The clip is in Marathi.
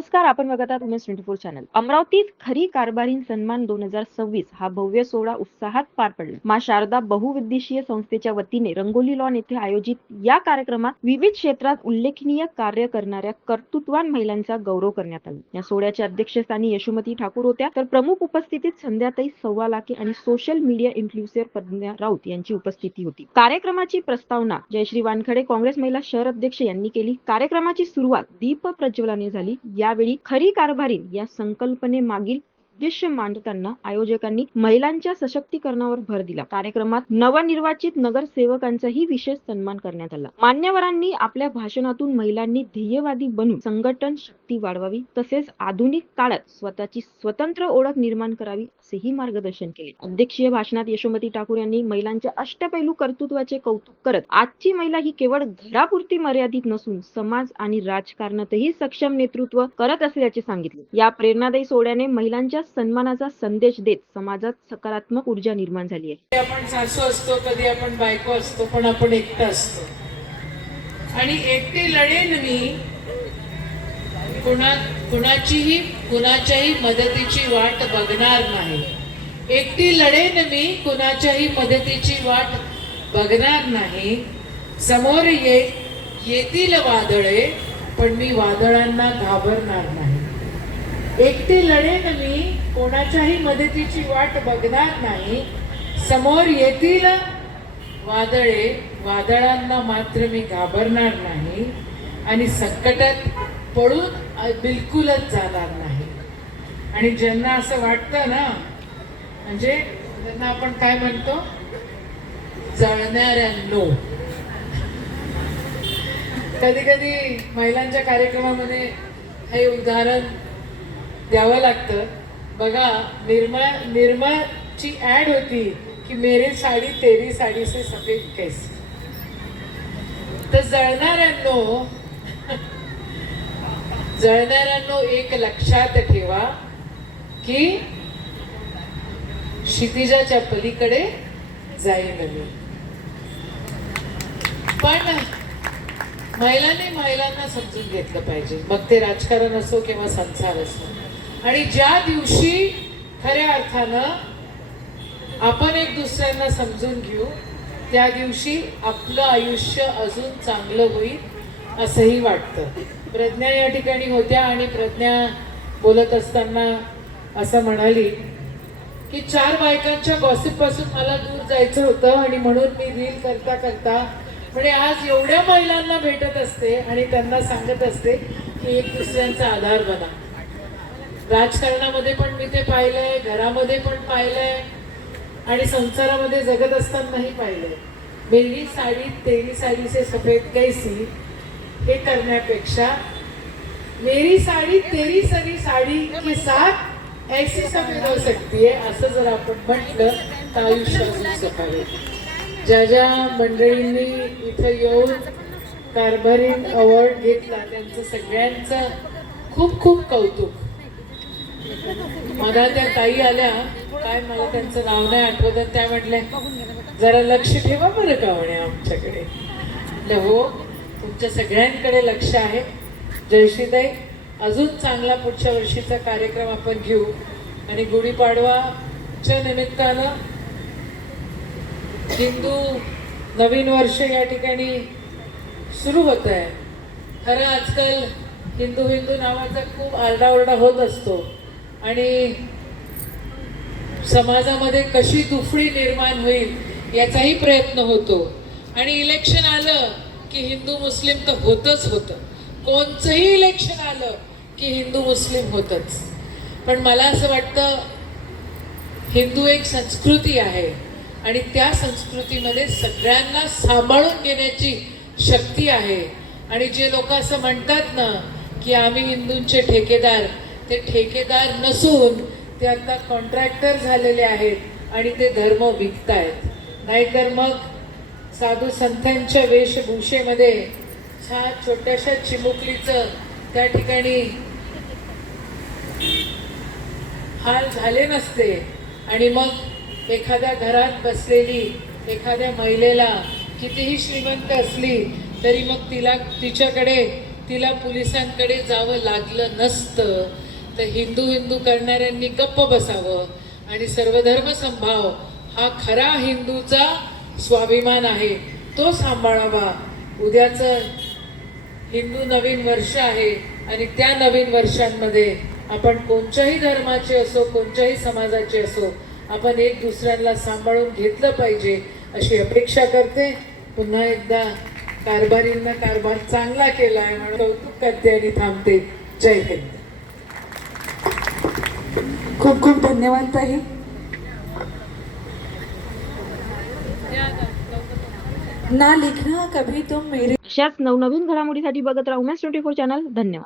नमस्कार, आपण बघत आहात उमेश 24 चॅनल. अमरावतीत खरी कारभारीण सन्मान 2026 हा भव्य सोहळा उत्साहात पार पडला. मा शारदा बहुउद्देशीय संस्थेच्या वतीने रंगोली लॉन येथे आयोजित या कार्यक्रमात विविध क्षेत्रात उल्लेखनीय कार्य करणाऱ्या कर्तृत्ववान महिलांचा गौरव करण्यात आला. या सोहळ्याच्या अध्यक्षस्थानी यशोमती ठाकूर होत्या, तर प्रमुख उपस्थितीत संध्याताई सव्वालाखे आणि social media influencer Pragya Raut यांची उपस्थिती होती. कार्यक्रमाची प्रस्तावना जयश्री वानखडे, काँग्रेस महिला शहर अध्यक्ष यांनी केली. कार्यक्रमाची सुरुवात दीप प्रज्वलनाने झाली. यावेळी खरी कारभारीण या संकल्पनेमागील उद्देश मांडताना आयोजकांनी महिलांच्या सशक्तीकरणावर भर दिला. कार्यक्रमात नवनिर्वाचित नगरसेवकांचाही विशेष सन्मान करण्यात आला. मान्यवरांनी आपल्या भाषणातून महिलांनी ध्येयवादी बनून संघटन शक्ती वाढवावी, तसेच आधुनिक काळात स्वतःची स्वतंत्र ओळख निर्माण करावी असेही मार्गदर्शन केले. अध्यक्षीय भाषणात यशोमती ठाकूर यांनी महिलांच्या अष्टपैलू कर्तृत्वाचे कौतुक करत आजची महिला ही केवळ घरापुरती मर्यादित नसून समाज आणि राजकारणातही सक्षम नेतृत्व करत असल्याचे सांगितले. या प्रेरणादायी सोहळ्याने महिलांच्या सन्मानाचा संदेश देत समाजात सकारात्मक ऊर्जा निर्माण झाली आहे. आपण सासू असतो, कधी आपण बायको असतो, पण आपण एकटा असतो आणि एकटे लढेन मी कुणाच्याही मदतीची वाट बघणार नाही. एकटी लढेन मी कुणाच्याही मदतीची वाट बघणार नाही. समोर येतील वादळे, पण मी वादळांना घाबरणार नाही. एकटी लढेन मी कोणाच्याही मदतीची वाट बघणार नाही. समोर येतील वादळे, वादळांना मात्र मी घाबरणार नाही आणि संकटात पळून बिलकुलच जाणार नाही. आणि ज्यांना असं वाटतं ना, म्हणजे त्यांना आपण काय म्हणतो, जळणाऱ्यांनो. कधी कधी महिलांच्या कार्यक्रमामध्ये हे उदाहरण द्यावं लागतं. बघा, निर्माची ऍड होती की मेरी साडी तेरी साडी से सफेद कैसी. तर जळणाऱ्यांनो एक लक्षात ठेवा की क्षितिजाच्या पलीकडे जाईल मी. पण महिलांना समजून घेतलं पाहिजे, मग ते राजकारण असो किंवा संसार असो. आणि ज्या दिवशी खऱ्या अर्थानं आपण एक दुसऱ्यांना समजून घेऊ, त्या दिवशी आपलं आयुष्य अजून चांगलं होईल असंही वाटतं. प्रज्ञा या ठिकाणी होत्या आणि प्रज्ञा बोलत असताना असं म्हणाली की 4 बायकांच्या गॉसिप पासून मला दूर जायचं होतं आणि म्हणून मी रील करता करता म्हणजे आज एवढ्या महिलांना भेटत असते आणि त्यांना सांगत असते की एक दुसऱ्यांचा आधार बना. राजकारणामध्ये पण मी ते पाहिलंय, घरामध्ये पण पाहिलंय आणि संसारामध्ये जगत असतानाही पाहिलंय. मेरी साडी तेरी साडी से सफेद कैसी हे करण्यापेक्षा मेरी साडी तेरी सरी साडी के साथ ऐसी सफेद हो सकती है असं जर आपण म्हटलं तर आयुष्य अजून सफावे. ज्या मंडळींनी इथं येऊन कारभारीण अवॉर्ड घेतला त्यांचं सगळ्यांचं खूप खूप कौतुक. मला त्या ताई आल्या, काय मला त्यांचं नाव नाही आठवत, त्या म्हटल्या जरा लक्ष ठेवा बरं का म्हणे आमच्याकडे. हो, तुमच्या सगळ्यांकडे लक्ष आहे. जयश्रीताई, अजून चांगला पुढच्या वर्षीचा कार्यक्रम आपण घेऊ. आणि गुढीपाडवाच्या निमित्तानं हिंदू नवीन वर्ष या ठिकाणी सुरू होत आहे. खरं आजकाल हिंदू नावाचा खूप आरडाओरडा होत असतो आणि समाजामध्ये कशी दुफळी निर्माण होईल याचाही प्रयत्न होतो. आणि इलेक्शन आलं की हिंदू मुस्लिम तर होतच होतं. कोणचंही इलेक्शन आलं की हिंदू मुस्लिम होतच. पण मला असं वाटतं हिंदू एक संस्कृती आहे आणि त्या संस्कृतीमध्ये सगळ्यांना सांभाळून घेण्याची शक्ती आहे. आणि जे लोक असं म्हणतात ना की आम्ही हिंदूंचे ठेकेदार, ते ठेकेदार नसून ते आता कॉन्ट्रॅक्टर झालेले आहेत आणि ते धर्म विकतायत. नाहीतर मग साधू संतांच्या वेशभूषेमध्ये छान छोट्याशा चिमुकलीचं त्या ठिकाणी हाल झाले नसते. आणि मग एखाद्या घरात बसलेली एखाद्या महिलेला कितीही श्रीमंत असली तरी मग तिच्याकडे तिला पोलिसांकडे जावं लागलं नसतं तर हिंदू हिंदू करणाऱ्यांनी गप्प बसावं आणि सर्वधर्म संभाव हा खरा हिंदूचा स्वाभिमान आहे तो सांभाळावा. उद्याचं हिंदू नवीन वर्ष आहे आणि त्या नवीन वर्षांमध्ये आपण कोणत्याही धर्माचे असो कोणत्याही समाजाचे असो आपण एक दुसऱ्यांना सांभाळून घेतलं पाहिजे अशी अपेक्षा करते. पुन्हा एकदा कारभारींना कारभार चांगला केला आहे म्हणून कौतुक करते आणि थांबते. जय हिंद. खूप खूप धन्यवाद ताई. ना लिखना कभी तुम मेरे अशाच नवनवीन घडामोडीसाठी बघत राहा उमेश 24 चॅनल. धन्यवाद.